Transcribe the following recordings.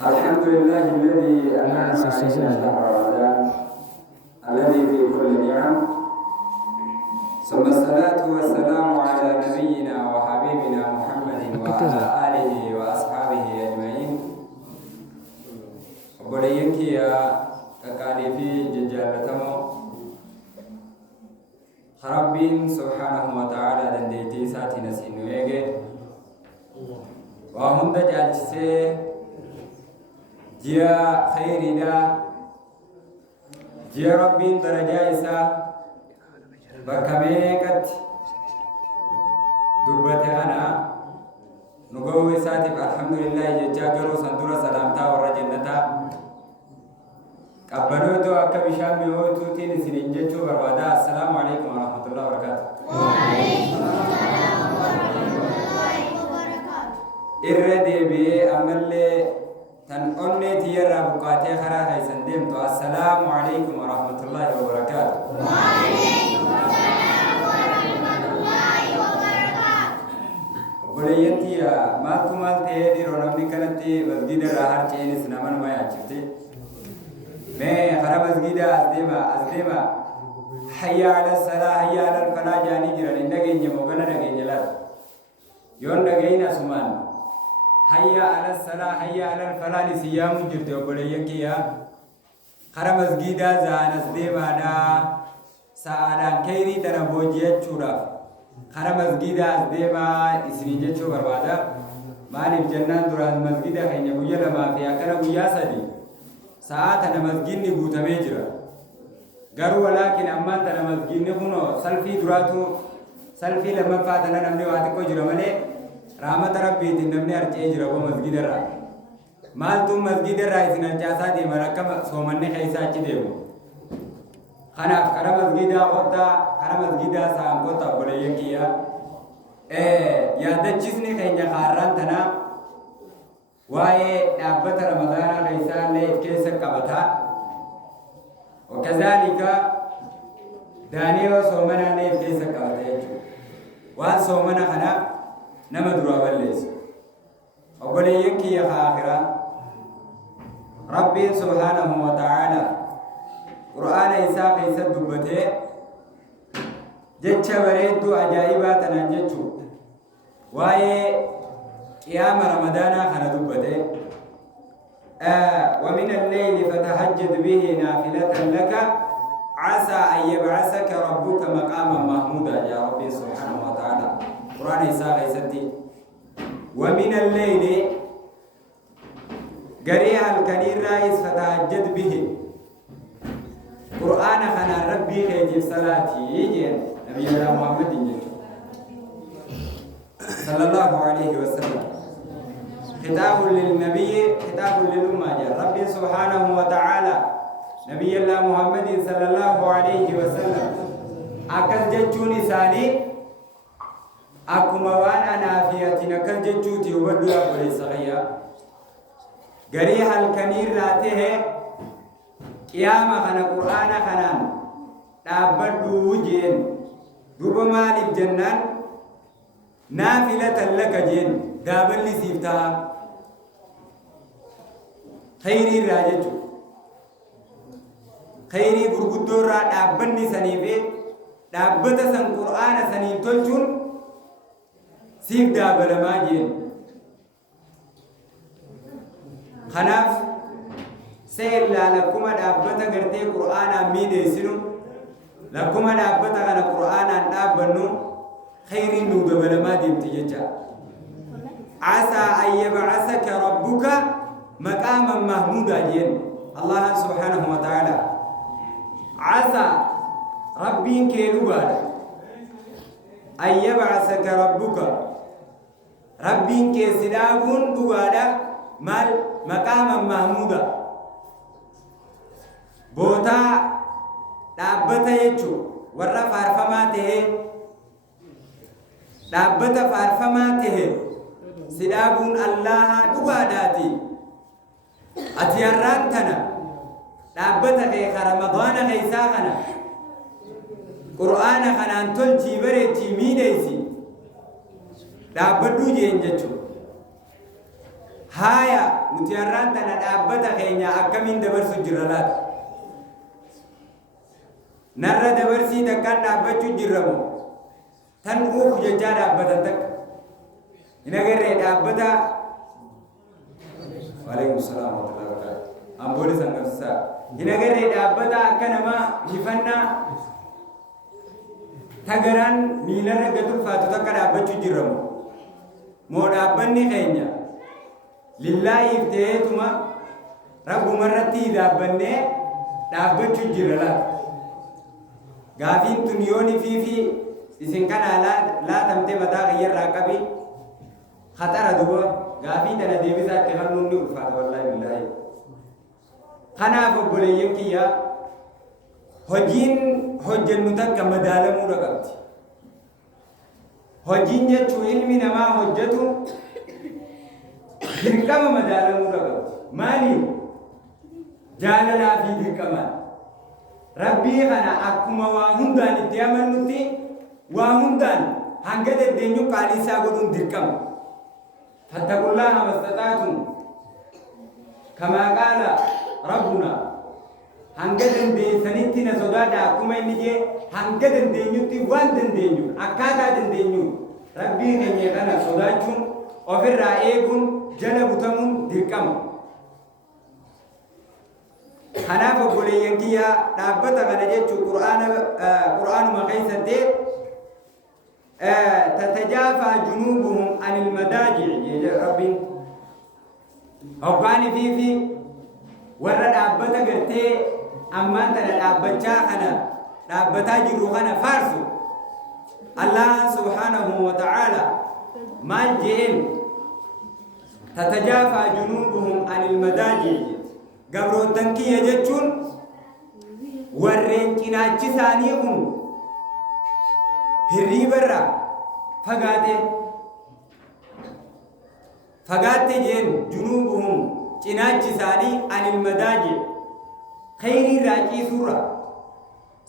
الحمد لله الذي أنعم علينا شهر رمضان الذي في كل نعم، ثم الصلاة والسلام على نبينا وحبيبنا محمد وعلى آله وأصحابه أجمعين. وبريك يا كقالي في ججالتمو ربين سبحانه وتعالى دنديتي ساتي نسينو يجي وهم دجالسي جيا خيرنا جيا ربين درجة إسا بكميكت دبته أنا نقول ساتف الحمد لله جاكرو سندورة سلامتا ورجنتا قبلوا تو أكبشام بيوتو تين سنينجتو بروادا. السلام عليكم ورحمة الله وبركاته. وعليكم السلام ورحمة الله وبركاته. إردي بي أملي تن أمني تيرا بقاتي خرا هاي سندم تو. السلام عليكم ورحمة الله وبركاته. وعليكم السلام ورحمة الله وبركاته. بليتي يا ما كمال تهدي رونمني كنتي مسجد راهر چين سنامن ما يأچتي मैं हर मस्जिद अज़ीमा हय्या अला सलाह हय्या अला फलाह जानी जिरने नगेंजे मोगना नगेंजे ला योन नगेina सुमान हय्या अला सलाह हय्या अला फलाह नि सियाम जिरते बड़े यकिया हर मस्जिद जान अज़ीमा ना साला केरी तना बोजिया चूरा हर मस्जिद अज़ीमा इसनी जचो बर्बादा मानिब जन्नत दुरान मस्जिद है बुया लमा फिया करा बुया सदी saat ana masjidni guutamee jira garuu walaakin ammaan tana masjidni kuno salfii duraatu salfii lammaffaa tana namni waa xiqqoo jira malee rahmata rabbiitiin namni harcee jira waa masjidarraa maaltu masjidarraa isin harcaasaa deeman akka soomanni keessaa achi deemu kanaaf kara masjidaa qottaa kara masjidaa sa'an qottaa obboleeyyan kiyya yaadachisni keenya kaarraan tanaa واي أبت رمضان غيسان ليت كيس قبتا وكذلك دانيو صومنا ليت كيس قبتا وان صومنا خنا نمدروا بالليس أقول ينكي يا آخرة ربي سبحانه وتعالى قرآن إساق إسا دبته جتش بريدو أجائبات ننجتشو واي قيام رمضان خنا دبته ومن الليل فتهجد به نافلة لك عسى أن يبعثك ربك مقاما محمودا يا ربي سبحانه وتعالى قرآن إساء غيستي ومن الليل قريها الكنير رئيس فتهجد به قرآن خنا ربي خيجب صلاتي يجي نبي الله محمد صلى الله عليه وسلم خطاب للنبي خطاب للأمة ربي سبحانه وتعالى نبي الله محمد صلى الله عليه وسلم أكل جتوني ثاني أكما وانا نافيتنا كل جتوتي وبدو أبولي صغير قريها الكنير راته قيامة خنا قرآن خنان تابدو وجين دوبما للجنان نافلة لك جين قابل لي سيفتها خيري راججو خيري غرغدو را دابني سنيفه دابتا سن قرآن سنين تلجون سيف دابل ما جين خناف سير لا لكما دابتا غرتي قرآن امين سنو لكما دابتا غنا قرآن دابنو خير نود بلما ديمتيجا عسى أن يبعثك ربك مقاما محمودا جين الله سبحانه وتعالى عسى ربي كيلوبا أن يبعثك ربك ربي كيسلابون بوادا مال مقاما محمودا بوتا دابتا يجو ورّا فارفماته دابتا فارفماته سلابون الله دباداتي أتياران تنا دابتا غيخ رمضان غيساغنا قرآن خنان تلتي بريتي ميديسي دابدو جين جتو haya nuti har'aan tana dhaabbata keenya akkamiin dabarsu jirra laata narra dabarsii takkaan dhaabbachuu jirra moo tan jechaa dhaabbatan takka hin agarree dhaabbata waalaikum salaam wa rahmatullahi wa barakatuh ambooli sangamsisaa hin agarree dhaabbata akka namaa hifannaa tagaraan miilarra gatulfaatu takka dhaabbachuu jirra moo dhaabbanni keenya lillaahiif ta'eetuma rabbumarratti dhaabbannee dhaabbachuu jirra laata gaafiin tun yooni fi isin kanaa laatamtee mataa kiyyarraa qabi khatara duba gaafii tana deebisaatti hannuun ni ulfaata wallaahi billaahi kanaaf obboleeyyan kiyya hojiin hojjennu takka madaalamuudha qabdi hojiin jechuu ilmi namaa hojjetu dirqama madaalamuudha qabdi maaliif jaalalaa fi dirqamaan rabbii kana akkuma waa hundaan itti amannutti waa hundaan hanga dandeenyu qaaliisaa godhuun dirqama فاتقوا الله ما استطعتم كما قال ربنا هنجدن دي سنتنا سودادا كما نيجي هنجدن دينيوتي وان دندينيو اكادا دندينيو ربي نيجي كنا سوداچون اوفر رايغون جنبتمون ديركم خناف بولينكيا دابتا كنا جچو قران ما كيسته تتجافى جنوبهم عن المضاجع يا ربي أوقاني في ورد أبتا قرتي أما أنت لأبتا أنا لأبتا جروحنا فارسو الله سبحانه وتعالى ما جئن تتجافى جنوبهم عن المضاجع قبرو التنكي يجتشون ورين كناچي ثانيهم hirribarra fagaate jeen junubuhum cinaachi isaanii anil madaaji khayrii raaciisuurra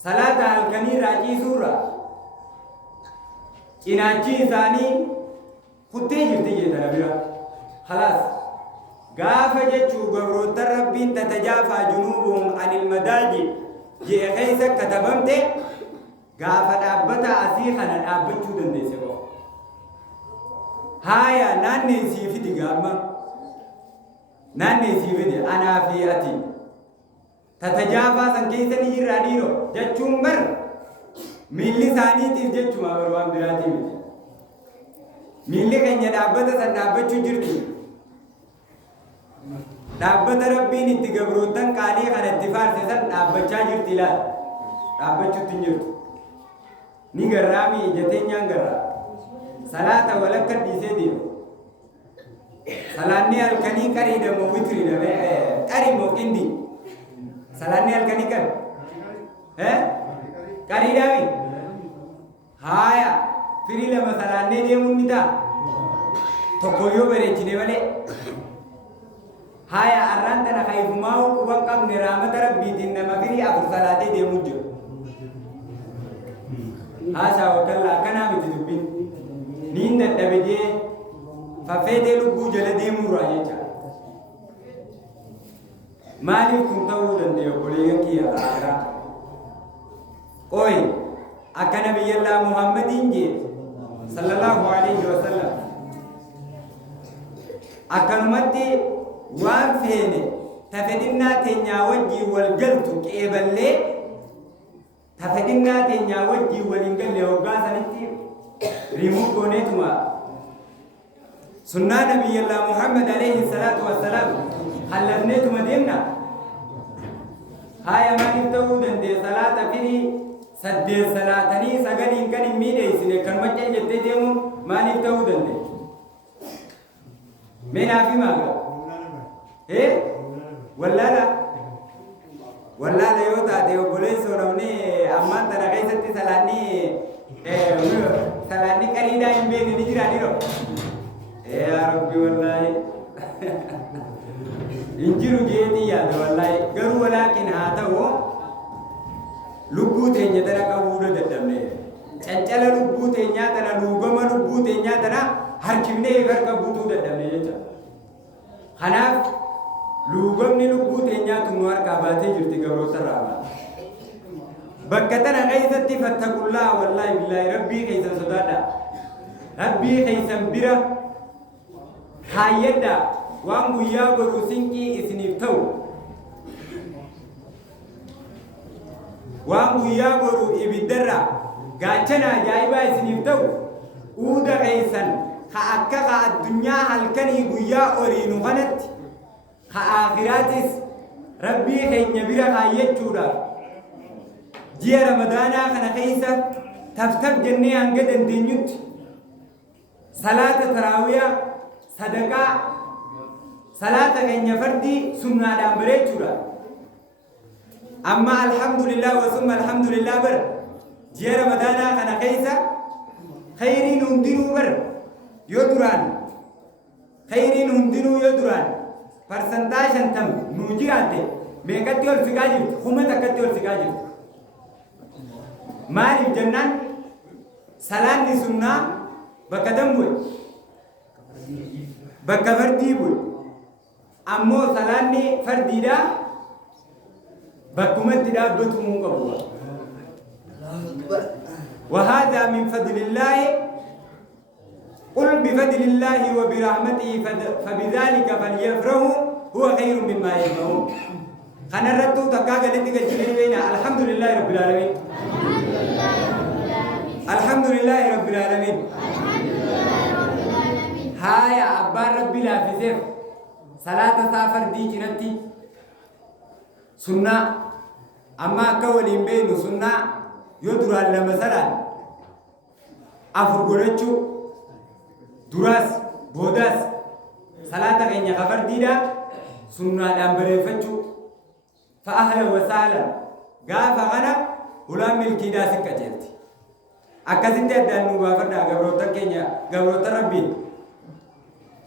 salaata halkanii raaciisuurra cinaachi isaanii kuttee jirti jeetana bira khalaas gaafa jechuu gabroota rabbiin tatajaafaa junubuhum anil madaaji jee keessa katabamte gaafa dhaabbata asii kana dhaabbachuu dandeesse qo haya naannee sii fidi gaamma naannee sii fidi anaa fi ati tatajaafaa san keessa ni jirraa dhiiro jechuun bar miilli isaaniitiif jechuma bar waan biraatii miti miilli keenya dhaabbata san dhaabbachuu jirti dhaabbata rabbiin itti gabrootan qaalii kana itti faarse san dhaabbachaa jirti laal dhaabbachuutti hin jirtu ni garraami jateenyaan garra salata walakka dhiisee deema salaanni halkanii qariidha moo witiriidha qari moo qindi salaanni halkanii qari qariidhaami haaya firii lama salaannee deemuun ni ta'a tokko yoo bareechine malee haaya arraan tana kayfumaa quban qabne raamata rabbiitiin nama firii afur salaatee deemuu jiru hasa wakalla kana miti dubbin niin dadhabe jee faffeetee lubbuu jala deemuurraa jecha maaliif kun ta'uu danda'e obboleeyyan kiyya aaraa qoy akka nabiyyallaa muhammadiin jee sallallahu alayhi wa sallam akkanumatti waan feene tafedinnaa teenyaa wajjii wal galtu qeeballee tafedinnaa teenyaa wajjii waliin galle hoggaa sanitti rimuu gooneetuma sunnaa nabiyyallaa muhammad alayhi salaatu wassalaam hallafneetuma deemna haya maaliif ta'uu danda'e salaata firii saddeet salaatanii sagaliin kan hin miidheessine kan macca jettee deemuun maaliif ta'uu danda'e meenaafi maaga wallaala yoo taate obboleessoo namni ammaan tana keessatti salaanni qariidhaa hin beekne ni jiraa dhiro yaa rabbi wallaahi hin jiru jeetii yaada wallaahi garuu walaakin haa ta'u lubbuu teenya tana qabuudha dadhabne cancala lubbuu teenyaa tana luugama lubbuu teenyaa tana harkifnee harka buutuu dadhabne jecha خناف لوغمني لبوت إنيات نوار كاباتي جرتي قبرو سرابا بكتنا غيثتي فاتقوا الله والله بالله ربي غيثا صدادا ربي غيثا برا خايدا وانغو يابرو سنكي إسنفتو وانغو يابرو إبدرا غاچنا جايبا إسنفتو اودا غيثا خاكا الدنيا هالكني قيا أورينو غنت خآخراتس ربي خين يبيرا خايت شورا جي رمضانا خنا خيسا تفتب جنة أنقد الدنيوت صلاة تراوية صدقة صلاة خين يفردي سنة دامبري شورا أما الحمد لله وثم الحمد لله بر جي رمضانا خنا خيسا خيرين هندنو بر يدران خيرين هندنو يدران persentage antam nujirate megatti ol sigajir khuma takatti ol sigajir mali jannan salan di sunnah bakadam boy bakafardi boy ammo salan ni fardida bakumat tidak betumu qabwa wa hadha min fadlillah قل بفضل الله وبرحمته فبذلك فليفرحوا هو خير مما يجمعون خنا رتو تكاغا لتيجا الحمد لله رب العالمين الحمد لله رب العالمين هاي أبا ربي لا فيزف صلاة سافر دي جنتي سنة أما كولين بين سنة يدرى لمثلا أفرغلتشو دراس بوداس صلاة كينيا خبر ديدا سنة دامبريفتشو فأهلا وسهلا قاف غنا ولا ملكي داسك جلتي أكاسين تدان نوافرنا قبروتا كينيا قبروتا ربي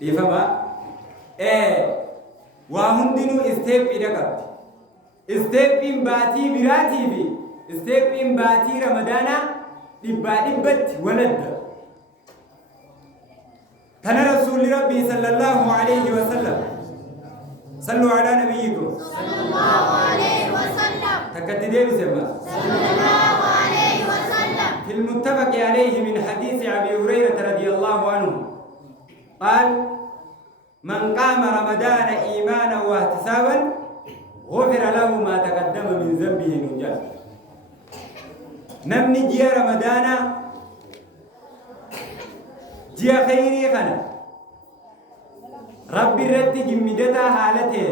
يفهمها وهندنو استيب إذا قبت استيب إن باتي براتي بي استيب إن باتي رمضانا إبت ولد كان رسول ربي صلى الله عليه وسلم صلوا على نبيكم صلى الله عليه وسلم تكتدي بسمة صلى الله عليه وسلم في المتفق عليه من حديث أبي هريرة رضي الله عنه قال من قام رمضان إيمانا واحتسابا غفر له ما تقدم من ذنبه من جهل نمني جي رمضان جيا خيري خنا ربي رتي جمدتا حالته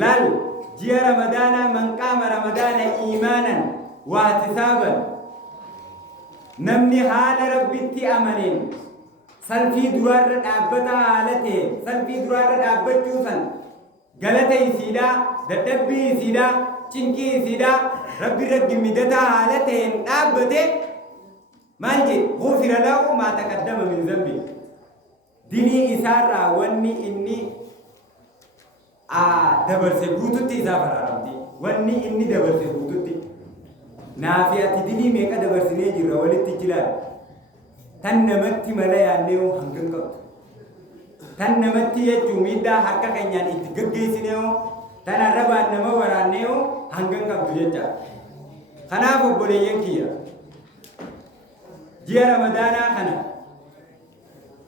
لال جيا رمضان من قام رمضان إيمانا واحتسابا نمني حال ربي تي أمنين سلفي دوار دابتا حالته سلفي دوار دابتشوسن غلطي سيدا ددبي سيدا چنكي سيدا ربي رت جمدتا حالته دابته مالجي غفر له ما تقدم من ذنبه ديني إسارة واني إني دبر سبوتتي إسافر عربتي واني إني دبر سبوتتي نافية ديني ميكا دبر سنيجي رولي تجلال تنمتي ملايا نيو هنگن قط تنمتي يجوميدا حقا كنيان اتقاقي سنيو تنربا نمو وران نيو هنگن قط جيجا خنافو بولي ينكيا جيا رمضانا خنا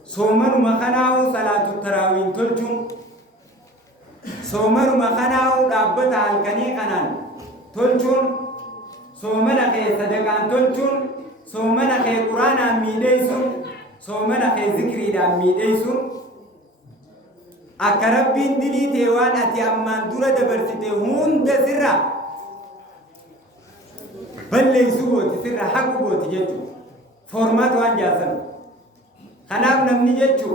سومر مخناو صلاة التراويح تلجم سومر مخناو دابت الكني خنان تلجم سومر خي صدقان تلجم سومر خي قرآن ميديسون سومر خي ذكري دام ميديسون أكربين دلي تيوان أتي أمان دورة دبرسيتي هون سرّا بل ليسوه سرّا حقه تجدو فورمات وان جاسن خناب نمني جتشو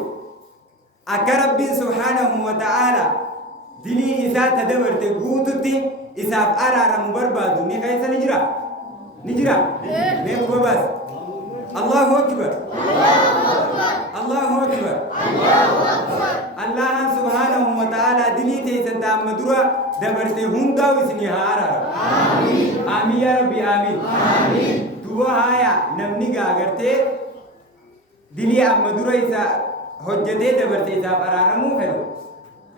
أكا ربي سبحانه وتعالى دلي إساء تدبر تقوتتي إساء أرارا مبربادو نخيصة نجرا نيكو بس الله أكبر الله أكبر الله سبحانه وتعالى دلي تيسن تامدرا دبر تهوندا وسنها أرارا آمين يا ربي آمين دوها هايا نمني غاغرتي دلي أمدرا إساء hojjetee dabartee isaaf araaramuu fedhu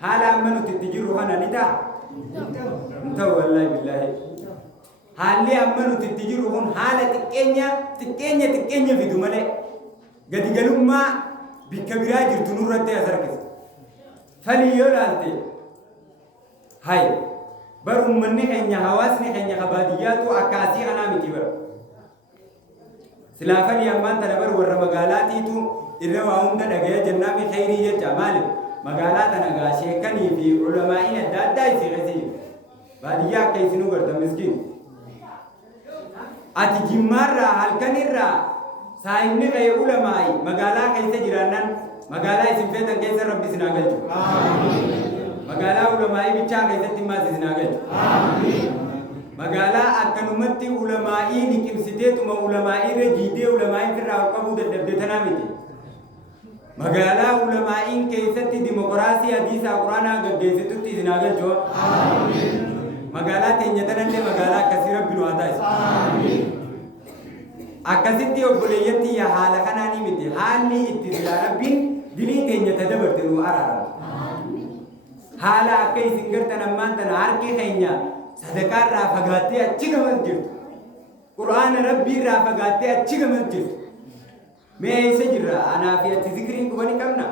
haala amma nuti itti jirru kana ni ta'a. Hin ta'u wallaahi billaahi. Haalli amma nuti itti jirru kun haala xiqqeenya fidu malee gadi galummaa bikka biraa jirtu nurratti as harkisa. Falii yoo laalte hay bar ummanni keenya hawaasni keenya baadiyyaatu akkaasii anaa miti bara. Silaa falii ammaan tana bar warra magaalaatiitu irra waa hunda dhagaya jennaa fi khayrii jecha maaliif magaalaa tana gaa sheekanii fi ulamaa'iin adda addaa isii keessa baadiyyaa akka isinuu garta miskiin. Ati jimmaarraa halkanirraa saayinni qe'ee ulamaa'i magaalaa keessa jiraannan magaalaa isin feetan keessa rabbi isin haa galchu. Magaalaa ulamaa'i bichaa keessatti maas isin haa galchu. Magaalaa akkanumatti ulamaa'i liqimsiteetuma ulamaa'iirra jiidee ulamaa'iin firraa ol qabuu dadhabde tanaa miti. Magaalaa ulamaa'iin keessatti dimokiraasii hadiisaa quraanaa gaggeessitutti isin haa galchu. Magaalaa teenya tanallee magaalaa akkasii rabbi nu haa taasisu. Akkasitti obboleeyyatti yaa haala kanaanii miti haalli itti silaa rabbiin dilii teenya tadabarte nu araarama. Haala akka isin gartan ammaan tana harki keenya sadaqaarraa fagaattee achi gamas jirtu. Qur'aana rabbiirraa fagaattee achi gamas jirtu. Mee eessa jirra anaa fi ati zikriin qubani qabna.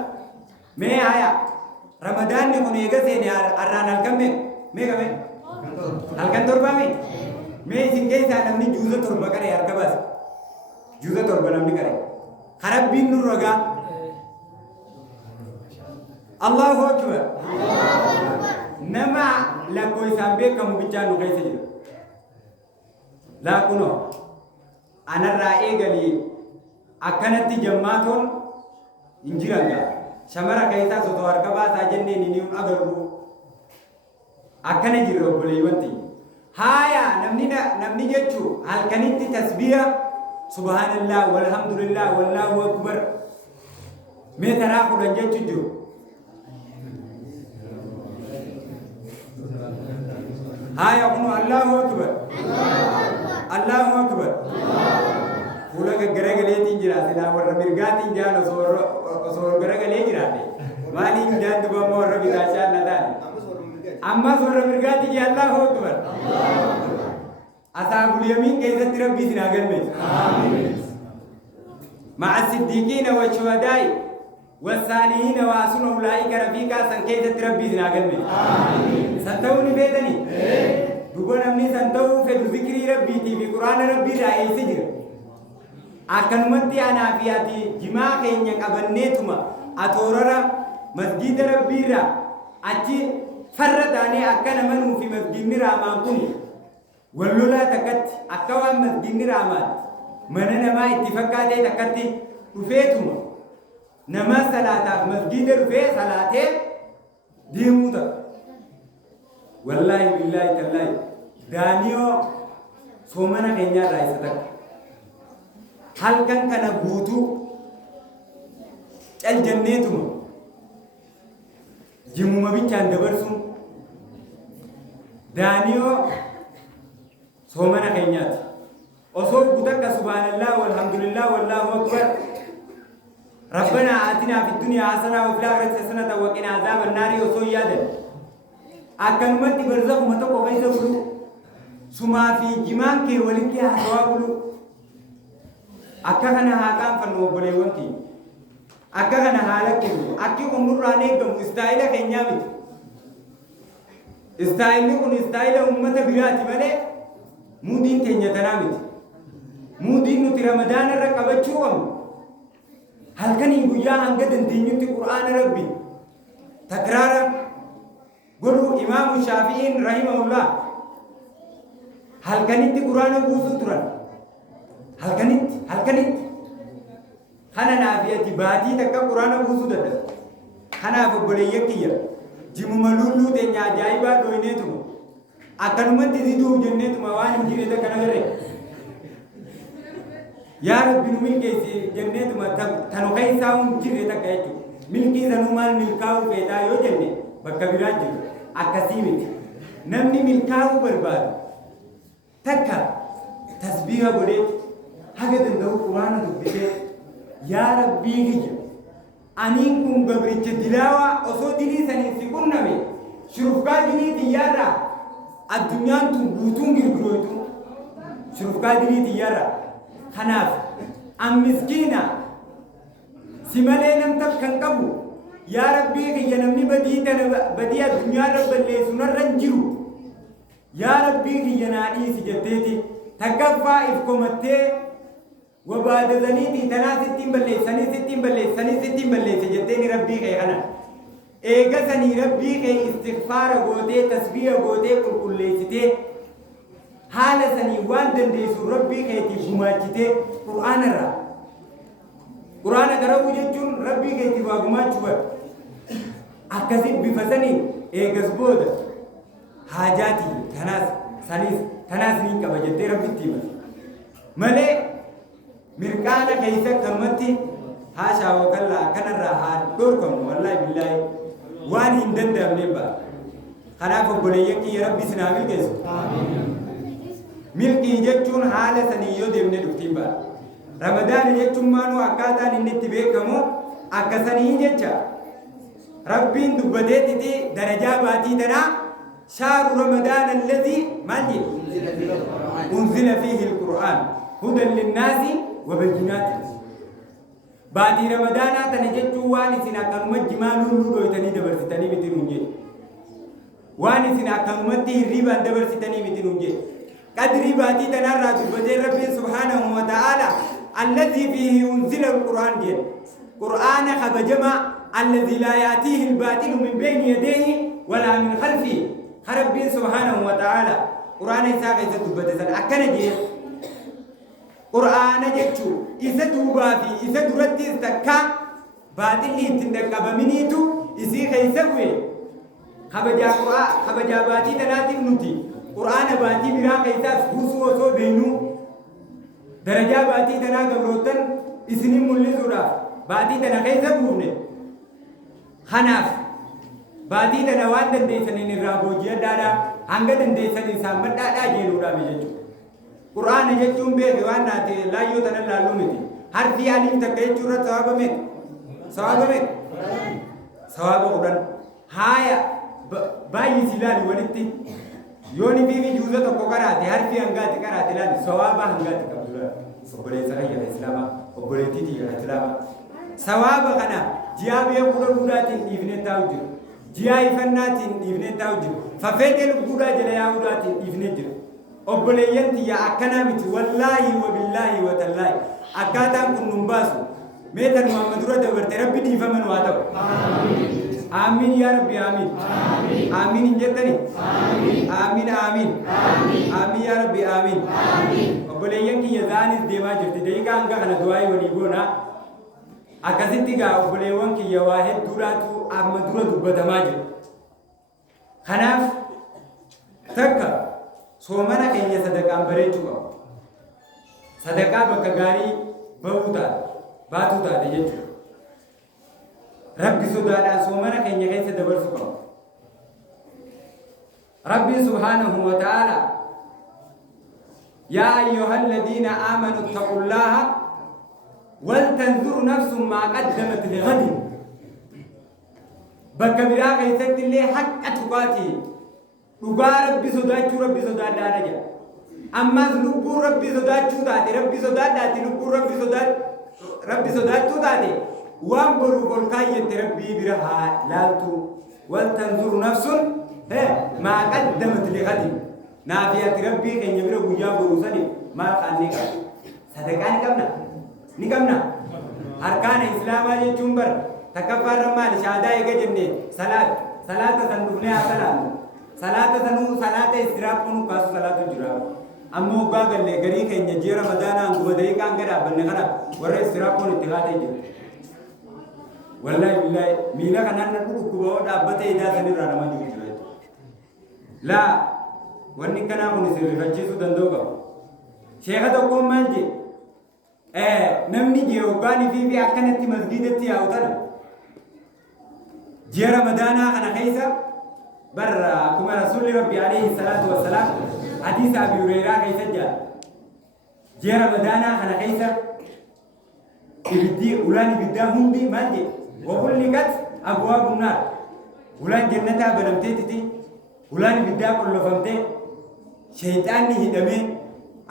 Mee haya ramadaanni kun eega seene arraan halkan mee qame halkan torbaame. Mee isin keessaa namni juuza torba qaree harka baasa. Juuza torba namni qaree harabbiin nu rogaa. Allahu akbar. Nama lakkoo isaan beekamu bichaan nu keessa jira. Laakunoo anarraa eegalii akkanatti jammaatoon hin jiran gaa. Shamara keessaa sotoo harka baasaa jenneen ni agarru. Akkana jirra obboleeyyanti. Haaya namni jechuu halkanitti tasbiha subhanallah walhamdulillah wallahu akbar mee taraa kudhan jechuu jiru. Haya kunu Allahu akbar. Allahu akbar. Fuula gaggaragalee jira silaa warra mirgaatiin jaan osoo garagalee jiraate maaliin jaan dubammoo warra bitaachaan na taane ammas warra mirgaatiin jaan Allahu akbar. Asaabul yamiin keessatti rabbii isin haa galmeessu. Ma'a siddiqiina wa shuhadaa'i والصالحين وحسن أولئك رفيقا سنكيت ربي زناقل سنتوني فيتني دوبنا مني سنتو في ذكر ربي تي في قرآن ربي رأي سجر أكنمتي أنا فياتي جماعة إنك أبنيتما أتورا مسجد ربي را أتي فرتاني أكن منو في مسجد راما كوني ولولا تكت أكوا مسجد راما مننا ما اتفاقات تكتي رفيتما nama salaataaf masjida dhufee salaatee deemuu ta'a. Wallaahi billaahi tallaahi daaniyoo soomana keenyaarraa isa takka. Halkan kana guutuu caljanneetuma jimuma bichaan dabarsuun daaniyoo soomana keenyaati. Osoo guutakka subhaanallah walhamdulillah wallahu akbar. ربنا آتنا في الدنيا حسنة وفي الآخرة حسنة وقنا عذاب النار وسويادا أكنمت برزق متو كيس بلو سما في جمان كي ولكي حسوا بلو أكهنا هاكام فنو بليوانكي أكهنا حالك بلو أكي أمور راني كم استايلة كنيامي استايلة كن استايلة أمة براتي ملي مودين تنيا تنامي مودين نتي رمضان الرقبة شوام halkanii guyyaa hanga dandeenyutti qur'aana rabbi takraara godhu imaamu shaafi'iin rahimahullah halkanitti qur'aana buusuu turan halkanitti kana naafiyati baatii takka qur'aana buusuu dadhabe kanaaf obboleeyya kiyya jimuma lulluu teenya ajaa'ibaa dhoyneetuma akkanumatti ziduuf jenneetuma waan hin jirre takka nagarre يا رب الملكي جنة ما تنوكي ساون جري تكايتو ملكي زنومان ملكاو بيتا يو جنة بكبيرات جري أكاسيمت نمني ملكاو برباد تكا تسبيح بولي هكذا ندو قرآن دبته يا ربي هي aniin kun gabricha dilaawaa osoo dilii sanii si qunname shurufkaa dilii xiyyaarraa addunyaan tun guutuun girgirootu shurufkaa dilii xiyyaarraa kanaaf an miskiina si malee namta kan qabu yaa rabbii kiyya namni badii addunyaarra balleessu narra hin jiru yaa rabbii kiyya naa dhiisi jetteeti takkaffaa if komattee wabaadazaniiti tanaa sittiin balleesse jetteeni rabbii kee kana eegasanii rabbii kee istighfaara gootee tasbiiha gootee qulqulleessitee haala sanii waan dandeessu rabbii keetiif gumaachitee quraana garuu jechuun rabbii keetiif waa gumaachuu akkasitti bifa saniin eegas booda haajaati tanaas ni qaba jettee rabbitti hima malee mirqaana keessa kanumatti haashaa wakallaa kanarraa haa dhorkamu wallaahi billaahi waan hin danda'amne ba'a kanaaf obboleeyyan kiyya rabbi sinaa milkeessu milkii jechuun haala sanii yoo deemne dhuftiin ba'a ramadaana jechuun maanuu akkaataan inni itti beekamu akka sanii jecha rabbiin dubbateetti darajaa baatii tanaa shaaru ramadaana alladhii maal jedhe unzila fiihi alqur'aan hudan linnaasi wa bayyinaati baatii ramadaanaa tana jechuun waan isin akkanuma jimaanuun nu dhoytanii dabarsitanii miti nuun jedhe waan isin akkanumatti hirriibaan dabarsitanii miti nuun jedhe qadrii baatii tanarraa dubbatee rabbiin subhaanahu wa ta'aala alladhii fiihi unzila alqur'aan jedhe qur'aana kabajama الذي لا يأتيه الباطل من بين يديه ولا من خلفه ربي سبحانه وتعالى قرآن إساق إذا دبتسن أكنا جيه قرآن جيتشو إذا دوبا في إذا درتي استكا باطل يتندك بمنيتو إسي خيسوي خبجا باتي تناتي نتي قرآن باتي برا خيساس بوسو وسو بينو درجة باتي تنا قبروتن إسني ملزورا باتي تنا خيسا بوبني خناف بادي دنا وان دنديسنين الرابوجيا دادا hanga dandeessanii isaan badhaadhaa jeeluudhaaf jechuudha. Quraana jechuun beeke waan naate laayyoo tana laalluu miti. Harfi aliif takka jechuurra sawaaba meeqa? Sawaaba kudhan. Haaya baay'isi ilaali walitti. Yooni biifi juuza tokko qaraate harfi hangaati qaraate ilaali sawaaba hangaati qabdu ilaali. Obboleessa kayyaa islaamaa obboleettii tiyyaa islaamaa. Sawaaba kana ji'a biyya kudha duudhaatiin dhiifnee taa'u jiru. Ji'a ifannaatiin dhiifnee taa'u jiru. Fafeetee lubbuudhaa jala yaa'uudhaatiin dhiifnee jiru. Obboleeyyan tiyyaa akkanaa miti wallaahi wa billaahi wa tallaahi akkaataan kun nun baasu. Meetan Muhammad dura dabarte rabbi dhiifaman waa ta'u. Amiin yaa rabbi amiin. Amiin hin jettani? Amiin amiin. Amiin yaa rabbi amiin. Obboleeyyan kiyya zaanis deemaa jirti. Daqiiqaa hanga kana du'aayii walii goonaa. Akkasitti gaa obboleewwan kiyya waa hedduudhaatu amma dura dubbatamaa jiru. Kanaaf takka soomana keenya sadaqaan bareechuu qabu. Sadaqaa bakka gaarii baatuu taate jechuudha. Rabbi sodaadhaan soomana keenya keessa dabarsuu qabu. Rabbi subhaanahu wa ta'ala yaa ayyuhal ladhiina aamanuu ittaqullaaha ولتنظر نفس ما قدمت لغد بكبرا كيست اللي حق تقاتي ربا ربي صداتشو ربي صدات دارجا أما لبو ربي صداتشو داتي ربي صدات داتي لبو ربي صداتشو داتي وانبرو بالكاية ربي برها لالتو ولتنظر نفس ما قدمت لغد نافية ربي كن يبرو بيا بروسني ما خانيك صدقاني كمنا ni kamna arkana islama jechuun bar takaffarra maal shaadaa eega jenne salaata san dhufnee salaata sanuu salaata istiraaquu nu kaasu salaatu jira ammoo hoggaa galle garii keenya ji'a ramadaanaa hanguma daqiiqaan gad dhaabbanne kana warra istiraaquun itti haatee jira wallahi billahi miila kanaan na dhukkuba dhaabbatee idaa sanirraa nama jiru jira laa wanni kanaa kun isin rifachiisuu danda'u qabu sheeka tokkoon maal jee namni jeewogaanii fi akkanatti masgiidatti yaa'utan ji'a ramadaanaa kana keessa barra akkuma rasuulli rabbi alayhi salaatu wassalaam hadiisa abi hureyraa keessa jira ji'a ramadaanaa kana keessa ulaan ibiddaa hundi maal jedhe وغلقت أبواب النار ولان جنتها بلمتيتي ولان بداك اللي فهمتي شيطاني هدمي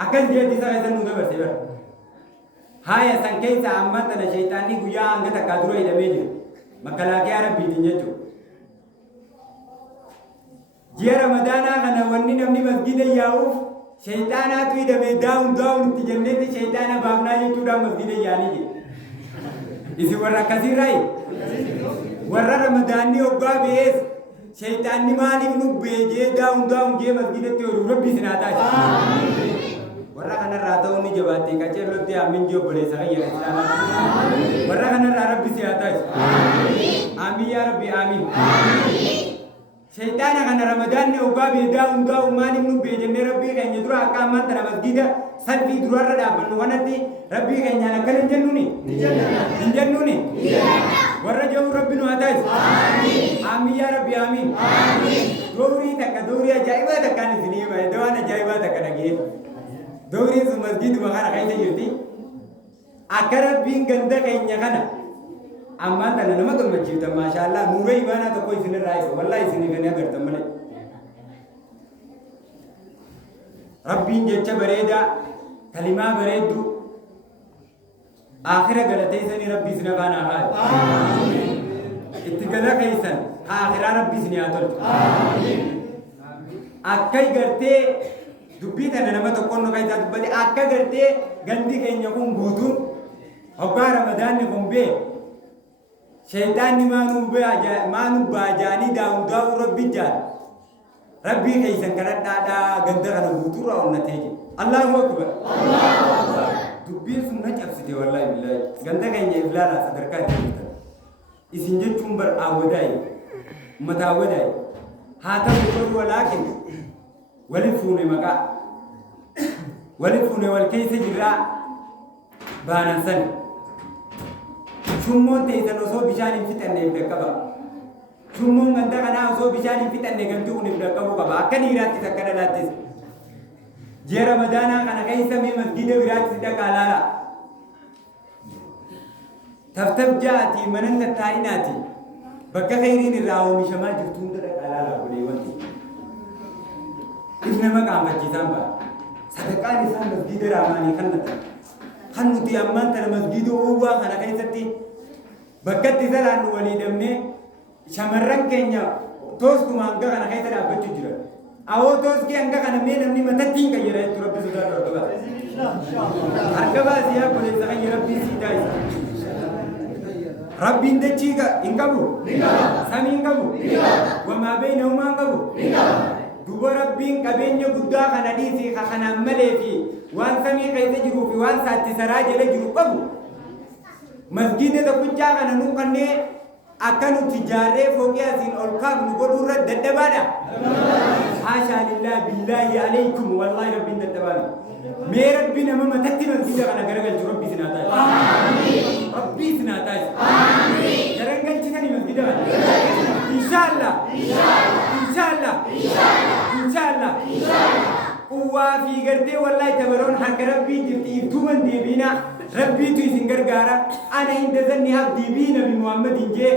أكل جدي سايزن نوبر سيبر هاي سانكيسا أمتنا شيطاني قيا أنك تكادرو هدمي مكلاك يا ربي تنجتو جيا رمضان أنا وني نمني مسجد ياوف شيطانا توي دمي داون تجنني شيطانا بابنا يجودا مسجد ياني إذا ورا كثير راي ورا رمضان يوبا بيس شيطاني مالي منو بيجي داون جي مسجد تيورو ربي سناتا ورا كنا راتوني جباتي كacir lo ti amin jo boleh saya ya Islam ورا كنا ربي سياتا آمين يا ربي آمين شيطان كنا رمضان يوبا بيداون مالي منو بيجي ربي كان يدرو أكامات مسجد سلفي درار رابن ونتي ربي كان ينكلن جنوني جنوني ورجو ربي نواتاي آمين يا ربي آمين دوري أجايبا تكان سنيم دوان أجايبا تكان أجيب دوري مسجد مكان كاين يرتي أكرب بين غندا كاين يكنا أما تنا نما كم مسجد ما شاء الله نوري إيمانا تكوي سنة رايس والله سنة كنا برتمنا ربي جتة بريدا كلمة بريدو آخر غلطي سني ربي سنة كان هاي اتقلا كيسن آخر ربي سنة أتول أكاي غرتي دبيت أنا نما تكون نكاي تدبلي أكاي غرتي غندي كين يكون غوتون أوكا رمضان يكون بيه شيطان ما نباجاني داون ربي جان ربي كيسن كرت دا غندا كنا غوتورا ونتيجي الله أكبر دبير سنة جابسيتي والله بالله غندا كين يبلانا صدركا إسنجة چومبر آوداي متاوداي هاتا بقول ولكن ولفوني مكا ولفوني والكيس جرا بانسن شمون تيسن وصو بيشان فتن نبدأ شمون غندا كنا وصو بيشان فتن نغنتو نبدأ كبا أكن يراتي تكنا لاتيس جي رمضان كنا كيسا مي مسجد ويراتي تكالالا تفتب جاتي منن تايناتي بكا خيرين الراو مشما جفتون تكالالا بولي وانتي إذن ما قام بجيزان با صدقاء نسان مسجد راماني خنوتي أمان تنا مسجد أوبا خنا كيستي بكت تزالان ولي دمني شمرن كينيا توس كما أنك خنا كيسا رابط جرا أو توس كي أنك خنا مين أمني متتين كيرا تربي سودار ربا أركبا سيا بولي سخي ربي سيداي ربي ندشيكا إنكبو سامي إنكبو وما بينهما إنكبو دوبا ربين كبينيا قدا خنا ديسي خنا ملي في وان سامي كيسا جرو في وان ساتي سراج لجرو قبو مسجد تبجا خنا نوكني أكنو تجارة فوقيا سين أولكاب نقولوا رد دبادا حاشا لله بالله عليكم والله ربي دبادا مي ربي نما متتي مسجد خنا غرغل ربي سناتاي ربي سناتاي غرغل تشني مسجد إن شاء الله قوة في قرتي والله تبرون حق ربي جبتي تومن ديبينا ربي تويسين غرغارا أنا إن ذني هاب ديبينا بمحمد إنجي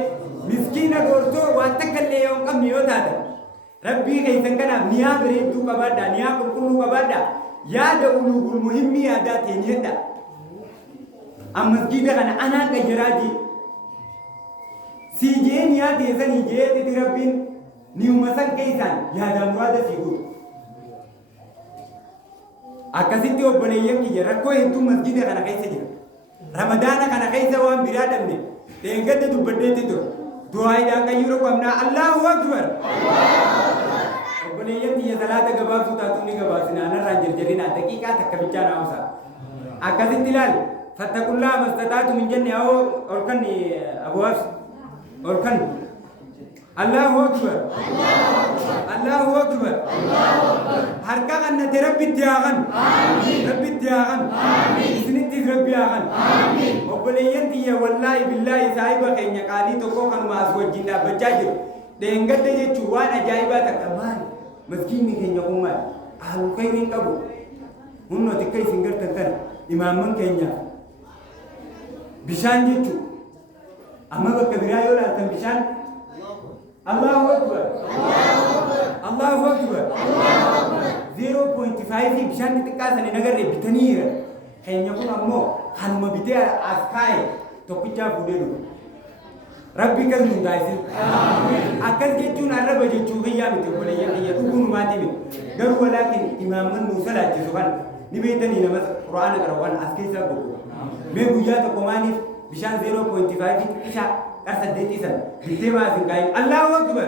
مسكينة قرتو واتكال ليوم قم نيوتادا ربي كيسن كنا نيا بريدو كبادا نيا كل كبادا يا دولو المهمي هذا تنيدا أم مسجد أنا كجراجي سيجين يا تيزن يجي تربين نيومسان كيسان يا دمرادا سيقول أكاسيتي وبنيام كي يركوا هنتو مسجد أنا كيسة جرا رمضان أنا كيسة وام بيرادم نه تيجت تبدأ تدور دعاء جاك يورو كمنا الله أكبر وبنيام تي يزالات كباب سوتا توني كباب سنانا رانجر جرينا تكيكا تكبيجانا أوسا أكاسيتي لال فتقول الله مستطاعت من جنة أو أركني أبواس أركن الله أكبر الله أكبر حركة أن ربي تياغن ربي تياغن سنت ربي ياغن وبليان تيا والله بالله سايبا كينيا قالي تكو كان ما أزوجنا بجاجر دينغت تجي چوانا جايبا تكمان مسكين كينيا كمان أهل خيرين كبو هنو تكاي سنگر تنتر إمام من كينيا بشان جيتو أما بكبيرة ولا تنبشان الله أكبر الله أكبر 0.5 بشان تكاسني نجار بتنير حين يكون أمو خانم بيتي أسكاي توكيجا بودلو ربي كذب دايسين أكل كيتون الرب جيتشوغيا بتقول يا تقول ما تبي قالوا ولكن إمام من نوصل أجزوان نبيتني لما قرآن كروان أسكي سببو مبويا تكماني بشان 0.5 إيشا أرسل ديتيسن بيتما سكاي الله أكبر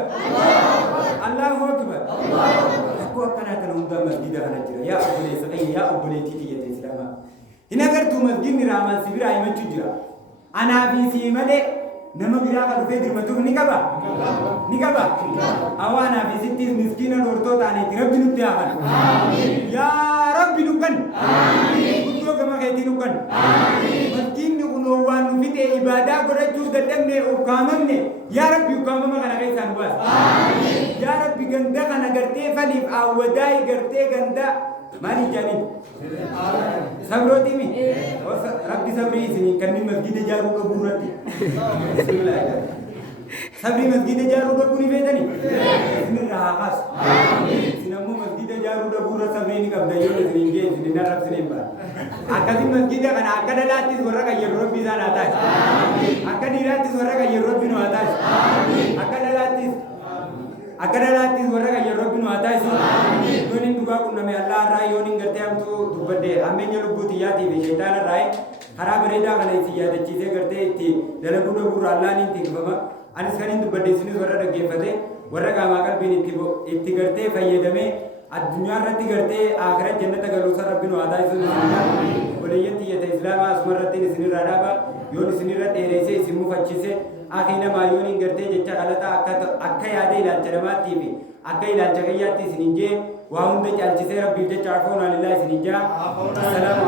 الله أكبر أكو أكنا كنودا مسجد هنجرا يا أبولي سكاي يا أبولي تيجي يتسلم هنا كرتو مسجد نرامان سبيرا يمن تجرا أنا بيسي ملء nama biraa kan dhufee dirmatuuf ni qaba awaanaa fi sittis miskiina dhortoo taaneeti rabbi nutti hafan yaa rabbi nukan guddoo gama keetii nukan masjiidni kun waan nu fite ibaadaa godhachuuf dadhabne ukkaamamne yaa rabbi ukkaamama kana keessaa nu baas yaa rabbi ganda kana gartee faliif awwadaay gartee ganda maali jaaniin sabrooti mi rabbi sabrii isinii kanneen masjiida ijaaruu qabu irratti sabri masjid jaru da kuni vedani isin rahas isin ammo masjid jaru da pura sabri ni kabda yo isin ge isin narab sinin ba akadi masjid kana akada lati sura ka yerro biza nata akadi lati sura ka yerro binu ata akada lati sura ka yerro binu ata donin duga kunna me allah ra yonin garte am to dubade amenya lubuti yati be shaytan rai hara bereda kana isi yada chise garte itti dalagu da pura allah ni tikbama anis kanin dubade sini warra dhaggeeffate warra qaamaa qalbiin itti gartee fayyadame addunyaa irratti gartee akhirat jannata galuusa rabbiin waadaa isin waliyyatti yata islaamaa asuma irratti isinirraa dhaaba yoon isinirra dheereesse isin mufachiise akii namaa yoon hin gartee jecha qalata akka yaada ilaalcha namaattii fi akka ilaalcha kiyyaatti isin hin jee waa hunda caalchisee rabbiif jecha afoon alillaa isin hin jaa assalaamu